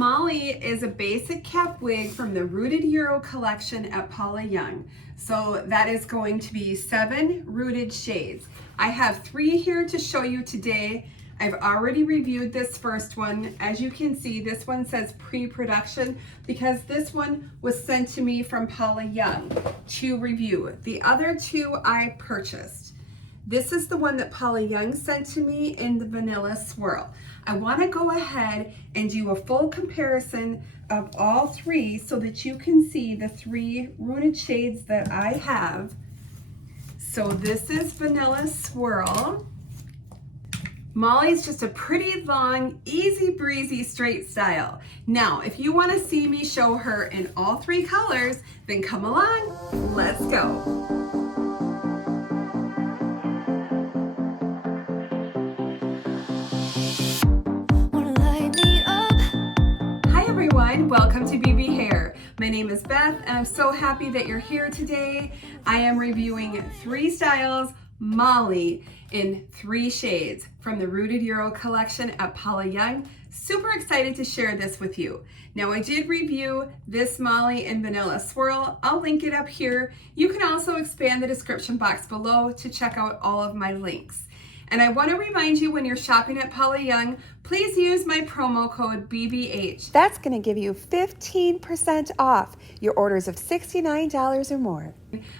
Molly is a basic cap wig from the Rooted Euro collection at Paula Young. So that is going to be 7 rooted shades. I have 3 here to show you today. I've already reviewed this first one. As you can see, this one says pre-production because this one was sent to me from Paula Young to review. The other 2 I purchased. This is the one that Paula Young sent to me in the Vanilla Swirl. I want to go ahead and do a full comparison of all 3 so that you can see the 3 rooted shades that I have. So this is Vanilla Swirl. Molly's just a pretty long, easy breezy straight style. Now, if you want to see me show her in all 3 colors, then come along, let's go. Welcome to BB Hair. My name is Beth and I'm so happy that you're here today. I am reviewing 3 styles, Molly, in 3 shades from the Rooted Euro collection at Paula Young. Super excited to share this with you. Now I did review this Molly in Vanilla Swirl. I'll link it up here. You can also expand the description box below to check out all of my links. And I want to remind you, when you're shopping at Paula Young, please use my promo code BBH. That's going to give you 15% off your orders of $69 or more.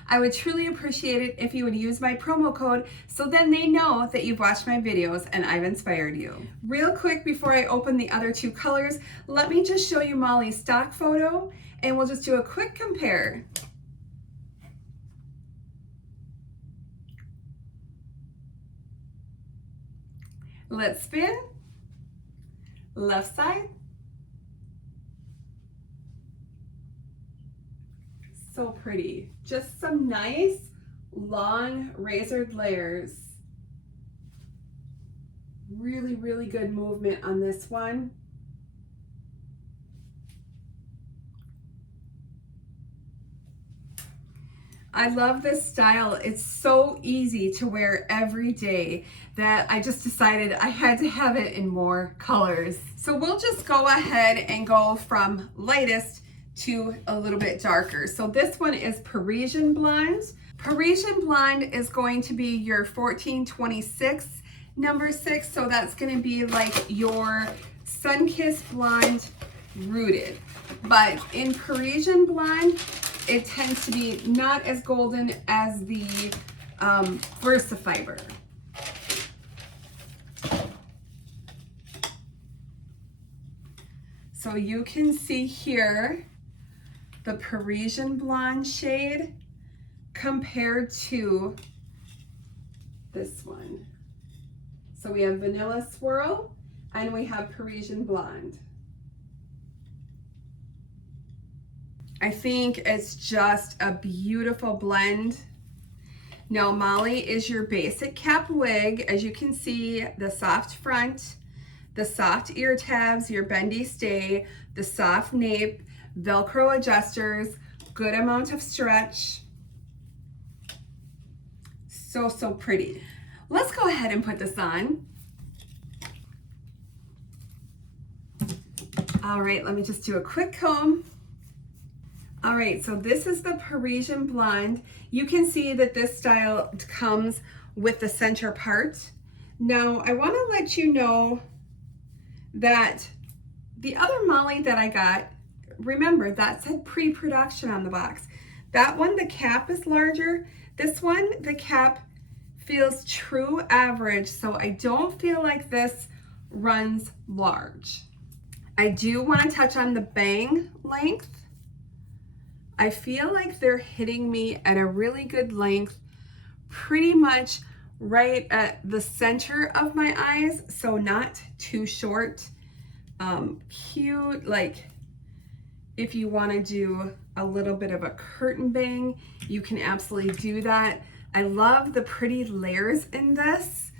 I would truly appreciate it if you would use my promo code so then they know that you've watched my videos and I've inspired you. Real quick before I open the other 2 colors, let me just show you Molly's stock photo and we'll just do a quick compare. Let's spin. Left side. So pretty. Just some nice, long, razored layers. Really, really good movement on this one. I love this style. It's so easy to wear every day that I just decided I had to have it in more colors. So we'll just go ahead and go from lightest to a little bit darker. So this one is Parisian Blonde. Parisian Blonde is going to be your 1426 number 6. So that's going to be like your Sunkissed Blonde rooted. But in Parisian Blonde, it tends to be not as golden as the Versafiber. So you can see here the Parisian Blonde shade compared to this one. So we have Vanilla Swirl and we have Parisian Blonde. I think it's just a beautiful blend. Now Molly is your basic cap wig. As you can see, the soft front, the soft ear tabs, your bendy stay, the soft nape, Velcro adjusters, good amount of stretch. So, so pretty. Let's go ahead and put this on. All right, let me just do a quick comb. All right, so this is the Parisian Blonde. You can see that this style comes with the center part. Now, I want to let you know that the other Molly that I got, remember that said pre-production on the box. That one, the cap is larger. This one, the cap feels true average, so I don't feel like this runs large. I do want to touch on the bang length. I feel like they're hitting me at a really good length, pretty much right at the center of my eyes, so not too short. Cute, like if you want to do a little bit of a curtain bang, you can absolutely do that. I love the pretty layers in this.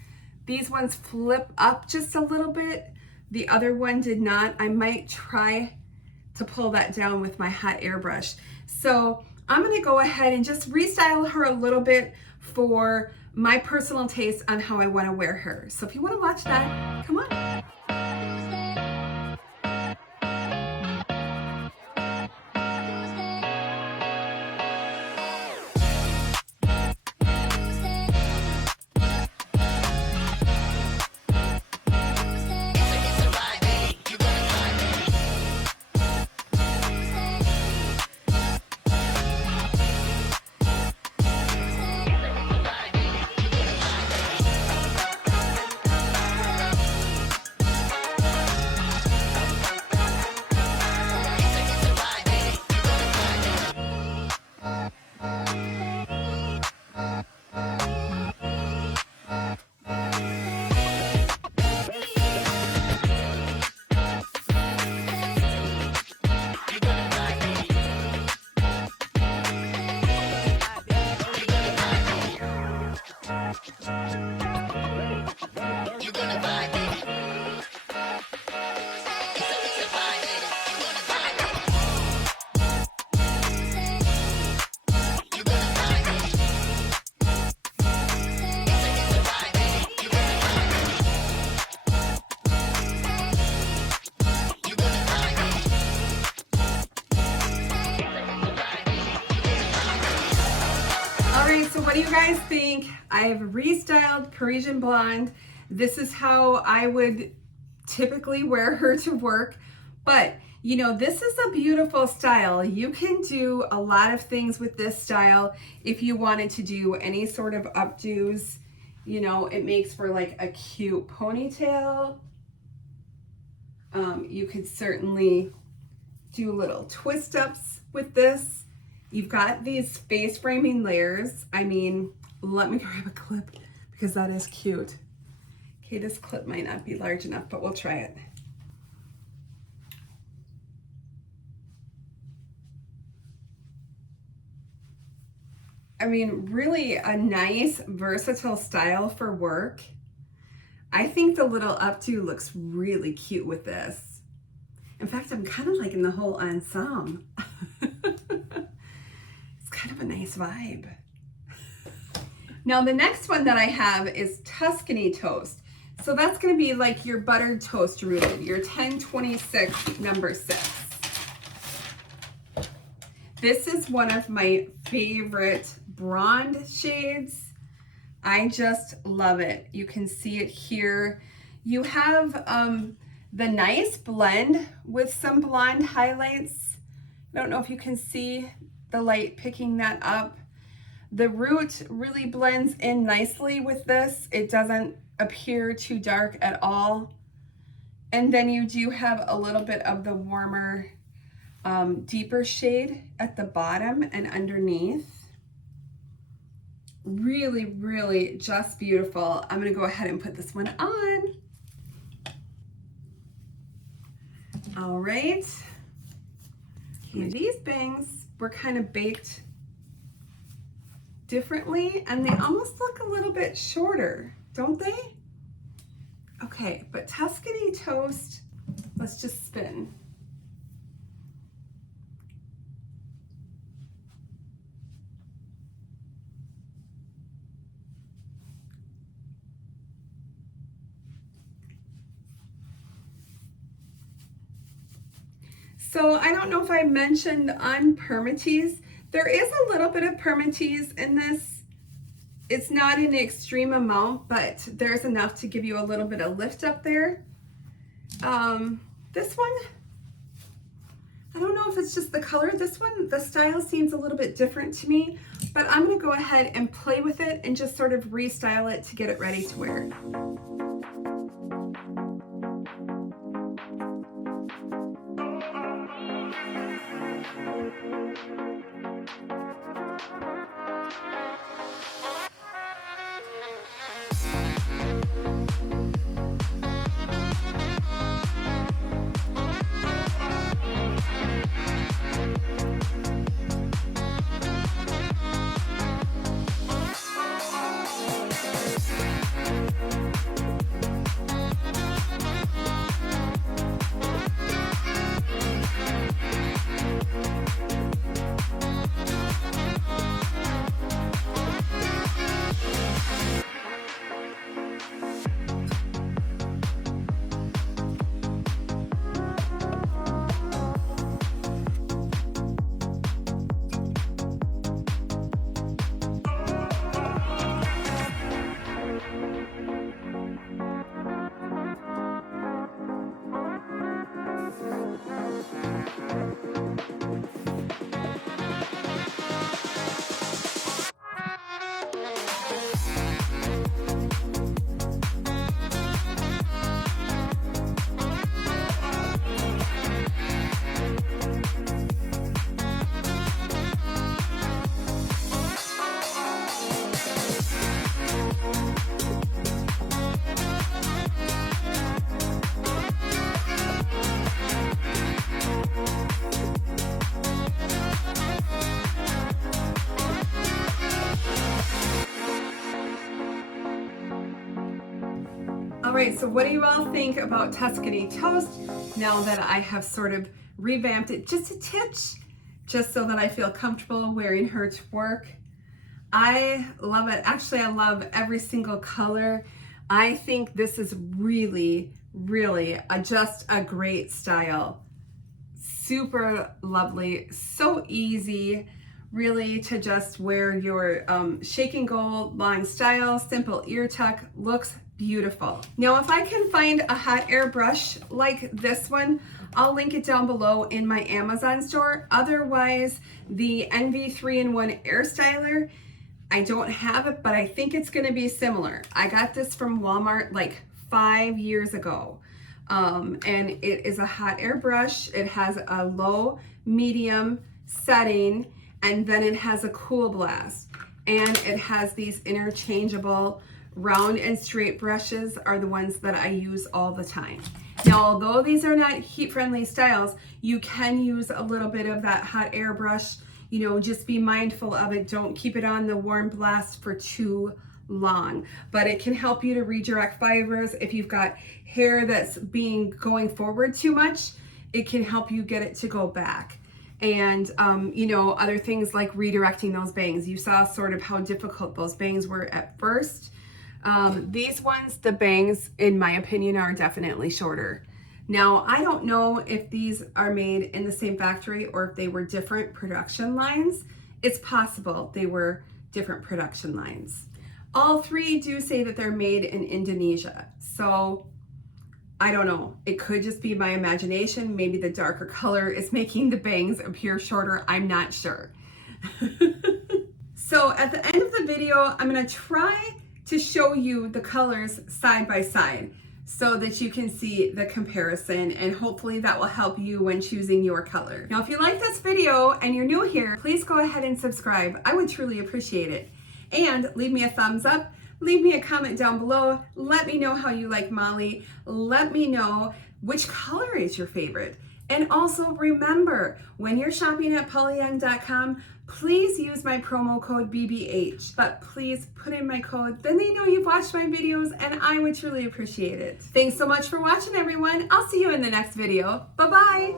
These ones flip up just a little bit. The other one did not. I might try to pull that down with my hot airbrush. So I'm going to go ahead and just restyle her a little bit for my personal taste on how I want to wear her. So if you want to watch that, come on. So what do you guys think? I've restyled Parisian blonde. This is how I would typically wear her to work, but you know, this is a beautiful style. You can do a lot of things with this style. If you wanted to do any sort of updos, you know, it makes for like a cute ponytail. You could certainly do little twist ups with this. You've got these face framing layers. I mean, let me grab a clip because that is cute. Okay, this clip might not be large enough, but we'll try it. I mean, really a nice, versatile style for work. I think the little updo looks really cute with this. In fact, I'm kind of liking the whole ensemble. It's kind of a nice vibe. Now, the next one that I have is Tuscany toast. So that's going to be like your buttered toast rooted, your 1026 number 6. This is one of my favorite blonde shades. I just love it. You can see it here. You have the nice blend with some blonde highlights. I don't know if you can see the light picking that up. The root really blends in nicely with this. It doesn't appear too dark at all. And then you do have a little bit of the warmer, deeper shade at the bottom and underneath. Really, really just beautiful. I'm gonna go ahead and put this one on. All right. Okay, these bangs were kind of baked differently and they almost look a little bit shorter, don't they? Okay, but Tuscany toast, let's just spin. So I don't know if I mentioned on permatease, there is a little bit of permatease in this. It's not an extreme amount, but there's enough to give you a little bit of lift up there. This one, I don't know if it's just the color. This one, the style seems a little bit different to me, but I'm gonna go ahead and play with it and just sort of restyle it to get it ready to wear. All right, so what do you all think about Tuscany toast now that I have sort of revamped it just a titch, just so that I feel comfortable wearing her to work? I love it. Actually, I love every single color. I think this is really, really just a great style. Super lovely, so easy, really to just wear your shake and go long style, simple ear tuck, looks beautiful. Now, if I can find a hot air brush like this one, I'll link it down below in my Amazon store. Otherwise, the NV 3-in-1 air styler, I don't have it, but I think it's gonna be similar. I got this from Walmart like 5 years ago. And it is a hot air brush. It has a low, medium setting, and then it has a cool blast. And it has these interchangeable round and straight brushes are the ones that I use all the time. Now, although these are not heat-friendly styles, you can use a little bit of that hot air brush. You know, just be mindful of it. Don't keep it on the warm blast for too long, but it can help you to redirect fibers. If you've got hair that's going forward too much, it can help you get it to go back. And you know, other things like redirecting those bangs. You saw sort of how difficult those bangs were at first. These ones, the bangs, in my opinion, are definitely shorter. Now, I don't know if these are made in the same factory or if they were different production lines. It's possible they were different production lines. All three do say that they're made in Indonesia. So I don't know. It could just be my imagination. Maybe the darker color is making the bangs appear shorter. I'm not sure. So at the end of the video, I'm going to try to show you the colors side by side so that you can see the comparison, and hopefully that will help you when choosing your color. Now, if you like this video and you're new here, please go ahead and subscribe. I would truly appreciate it. And leave me a thumbs up, leave me a comment down below. Let me know how you like Molly. Let me know which color is your favorite. And also remember, when you're shopping at paulayoung.com, please use my promo code BBH, but please put in my code, then they know you've watched my videos, and I would truly appreciate it. Thanks so much for watching, everyone. I'll see you in the next video. Bye-bye.